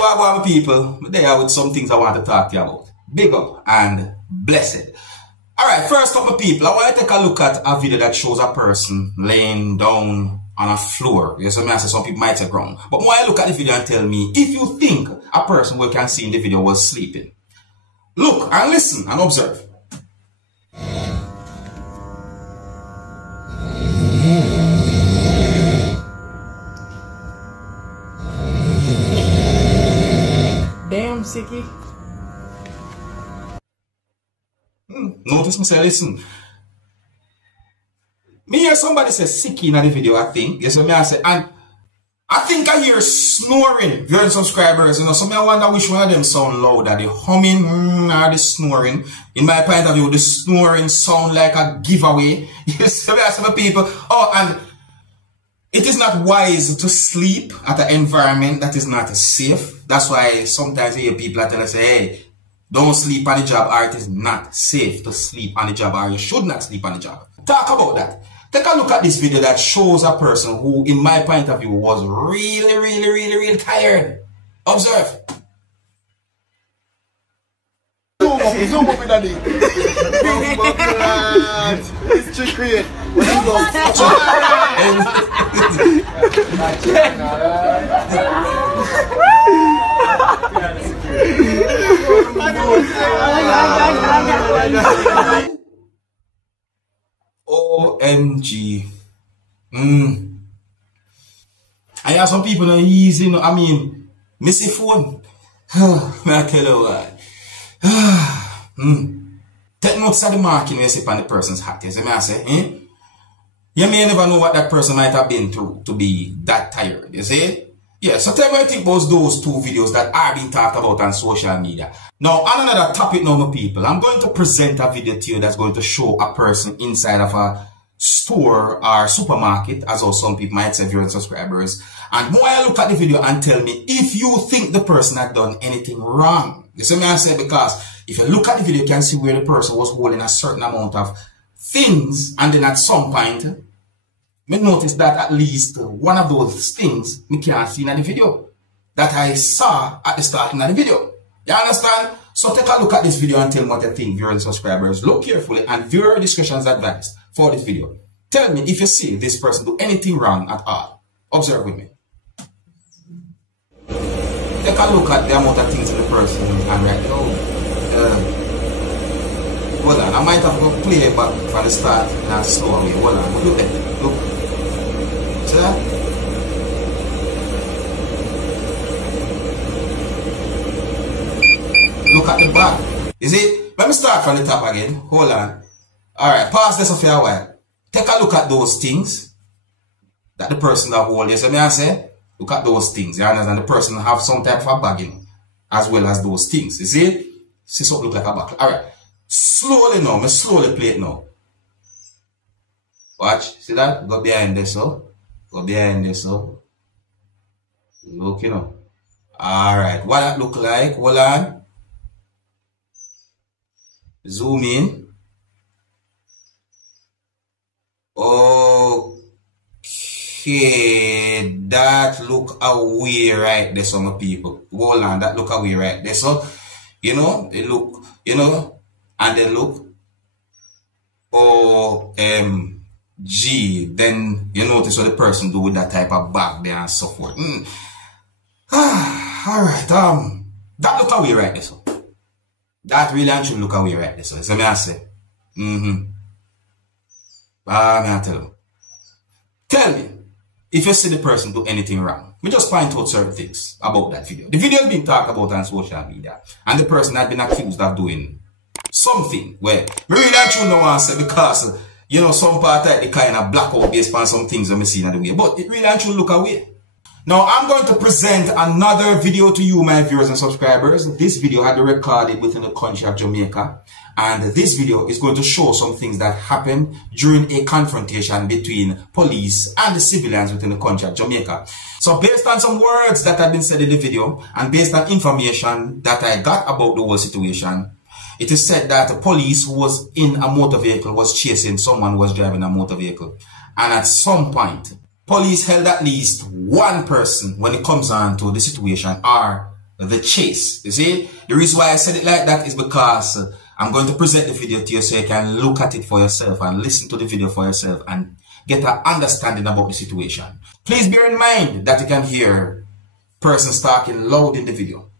what I want, people. There with some things I want to talk to you about. Big up and blessed. Alright, first up, my people, I want to take a look at a video that shows a person laying down on a floor. Yes, I mean, I say some people might say ground. But when I look at the video and tell me if you think a person we can see in the video was sleeping. Look and listen and observe. Damn, Sicky. Notice me say, listen. Me hear somebody say sicky in the video, I think. Yes, me I say, and I think I hear snoring. Viewers subscribers, you know, so me I wonder which one of them sound louder, the humming or the snoring. In my point of view, the snoring sound like a giveaway. Yes, me I say, my people. Oh, and it is not wise to sleep at an environment that is not safe. That's why sometimes I hear people tell us, hey, don't sleep on the job, or it is not safe to sleep on the job, or you should not sleep on the job. Talk about that. Take a look at this video that shows a person who, in my point of view, was really tired. Observe. Zoom up in that thing. It's too great. When you go. OMG. I have some people not easy, you know. I mean, missy phone. I tell you what. Take notes of the marking when you see on the person's hat. You see me I say, you may never know what that person might have been through to be that tired. You see? Yeah, so tell me what you think about those two videos that are being talked about on social media. Now, on another topic now, my people, I'm going to present a video to you that's going to show a person inside of a store or supermarket, as also some people might say, viewers and subscribers. And more I look at the video and tell me if you think the person had done anything wrong. You see me I say, because if you look at the video, you can see where the person was holding a certain amount of things, and then at some point, me notice that at least one of those things me can't see in the video that I saw at the starting of the video. You understand? So take a look at this video and tell me what you think, viewers and subscribers. Look carefully, and viewer discretion is advised for this video. Tell me if you see this person do anything wrong at all. Observe with me. Take a look at the amount of things in the person and right now. Hold on, I might have to play it back from the start in a slow way. Hold on, look at it. Look. See that? Look at the back. You see? Let me start from the top again. Hold on. Alright, pause this for a while. Take a look at those things that the person that hold. You see me I say? Look at those things. You understand? The person have some type of bagging as well as those things. You see? See something look like a buckle. Alright. Slowly now. Me slowly play it now. Watch. See that? Go behind this, so. Go behind this, so. Look, you know. Alright. What that look like? Hold on. Zoom in. Okay. That look away right there, some people. Hold on. That look away right there. So, you know, it look, you know, and then look. OMG. Then you notice what the person do with that type of bag there and so forth. Alright, that look away right there, so. That really and truly look away right there, so. So me I say. Me I tell you. Tell me if you see the person do anything wrong. Me just point out certain things about that video. The video has been talked about on social media, and the person had been accused of doing something where me really and truly don't want to say, because you know some part of the kind of blackout based on some things that me see in the way, but it really and truly look away. Now I'm going to present another video to you, my viewers and subscribers. This video had been recorded within the country of Jamaica, and this video is going to show some things that happened during a confrontation between police and the civilians within the country of Jamaica. So based on some words that have been said in the video, and based on information that I got about the whole situation, it is said that the police who was in a motor vehicle was chasing someone who was driving a motor vehicle. And at some point, police held at least one person when it comes on to the situation, or the chase. You see, the reason why I said it like that is because I'm going to present the video to you so you can look at it for yourself and listen to the video for yourself and get an understanding about the situation. Please bear in mind that you can hear persons talking loud in the video.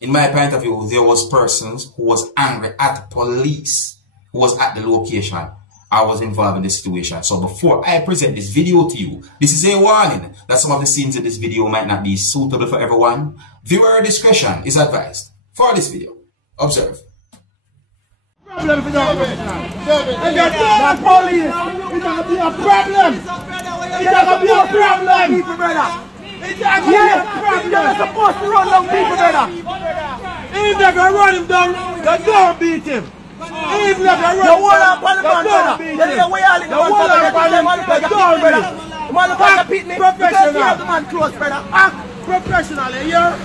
In my point of view, there was persons who was angry at police who was at the location. I was involved in the situation. So before I present this video to you, this is a warning that some of the scenes in this video might not be suitable for everyone. Viewer discretion is advised for this video. Observe. Problem for them. And you're the police. It's going to be a problem. It's going to be a problem. People, brother. It's going to be a problem. You're not supposed to run down people, brother. Even if you run him down, you don't beat him. Even if you run him down, you don't beat him. You wall up on him, you don't beat him. Act professional. The man close, brother. Act professional, you hear?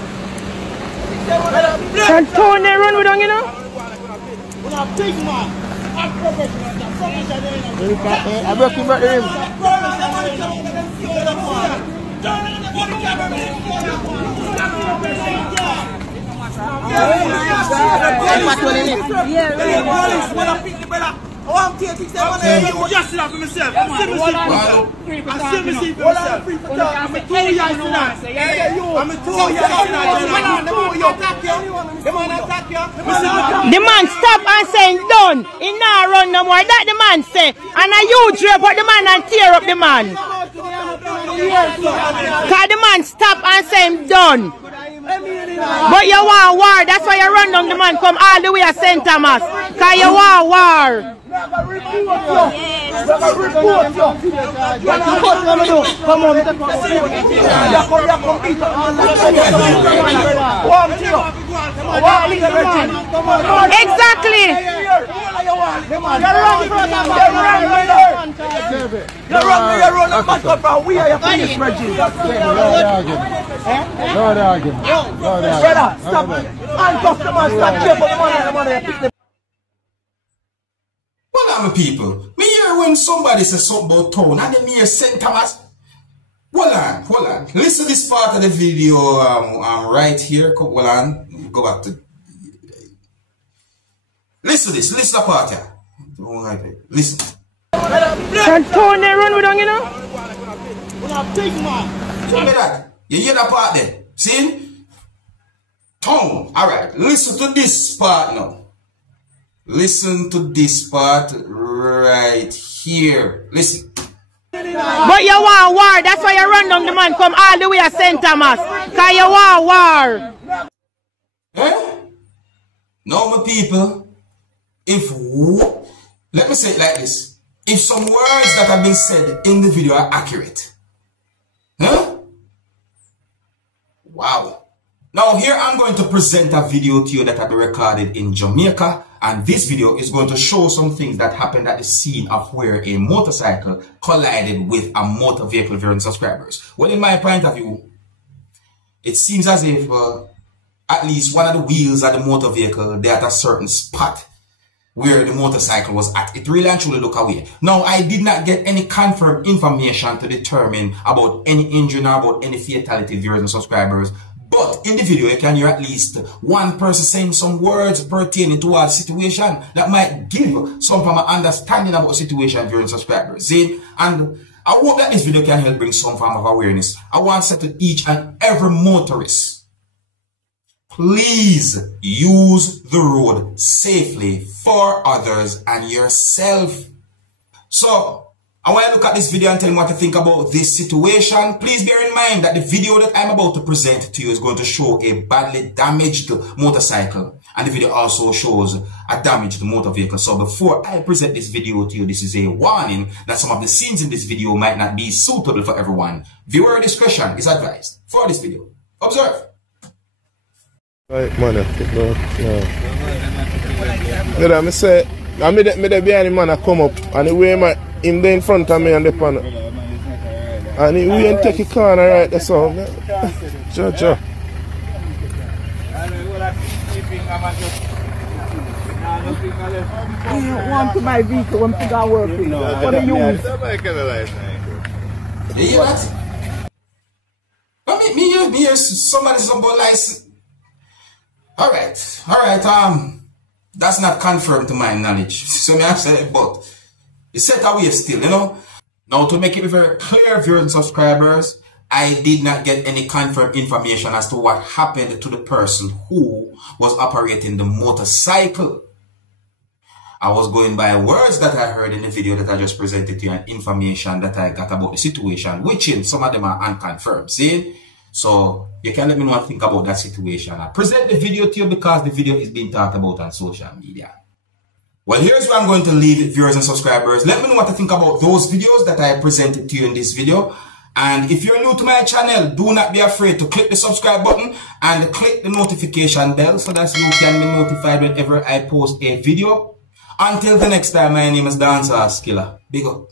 Can Tony run with them, you know? When a big man, act professional. I'm working with him. I'm taking them on just sit up for myself. I'm sitting for myself. I'm sitting for myself. I'm a 2 years now. I'm a 2 years now. The man stop and saying done. He not run no more. That the man say. And a huge rape up the man and tear up the man. Cause the man stop and say him done. But you want war. That's why you run down the man come all the way to St. Thomas. Cause you want war. Come on, exactly. Well, I'm a people. Me hear when somebody says something about town and then me hear St. Thomas. Hold on. Listen to this part of the video right here. Hold on. Go back to. Listen to this. Listen to the part here. Listen. Can Tony run with them, you know? when a big man. Tell me that. You hear that part there? See? Tongue. Alright. Listen to this part now. Listen to this part right here. Listen. But you want war. That's why you run down the man come all the way to St. Thomas. Because you want war. Eh? No, my people. Let me say it like this. If some words that have been said in the video are accurate. Huh? Wow. Now here I'm going to present a video to you that I recorded in Jamaica. And this video is going to show some things that happened at the scene of where a motorcycle collided with a motor vehicle, viewers and subscribers. Well, in my point of view, it seems as if at least one of the wheels of the motor vehicle, they're at a certain spot where the motorcycle was at. It really and truly look away. Now, I did not get any confirmed information to determine about any injury or about any fatality, viewers and subscribers. But in the video, you can hear at least one person saying some words pertaining to our situation that might give some form of understanding about the situation, viewers and subscribers. See? And I hope that this video can help bring some form of awareness. I want to say to each and every motorist, please use the road safely for others and yourself. So, I want to look at this video and tell you what to think about this situation. Please bear in mind that the video that I'm about to present to you is going to show a badly damaged motorcycle. And the video also shows a damaged motor vehicle. So before I present this video to you, this is a warning that some of the scenes in this video might not be suitable for everyone. Viewer discretion is advised for this video. Observe. Right, man, yeah, I say, I made the behind man come up and the way my him there in front of me and the panel. And he went take a corner right there, so Joe. I want to buy vehicle when people are working. What do you use? You hear that? But me somebody's about license. Alright. That's not confirmed to my knowledge. So me I say, but it's set away still, you know. Now to make it very clear, viewers and subscribers, I did not get any confirmed information as to what happened to the person who was operating the motorcycle. I was going by words that I heard in the video that I just presented to you and information that I got about the situation, which in some of them are unconfirmed. See? So you can let me know what you think about that situation. I present the video to you because the video is being talked about on social media. Well, here's where I'm going to leave it, viewers and subscribers. Let me know what you think about those videos that I presented to you in this video. And if you're new to my channel, do not be afraid to click the subscribe button and click the notification bell so that you can be notified whenever I post a video. Until the next time, my name is Dancehall Skilla. Big up.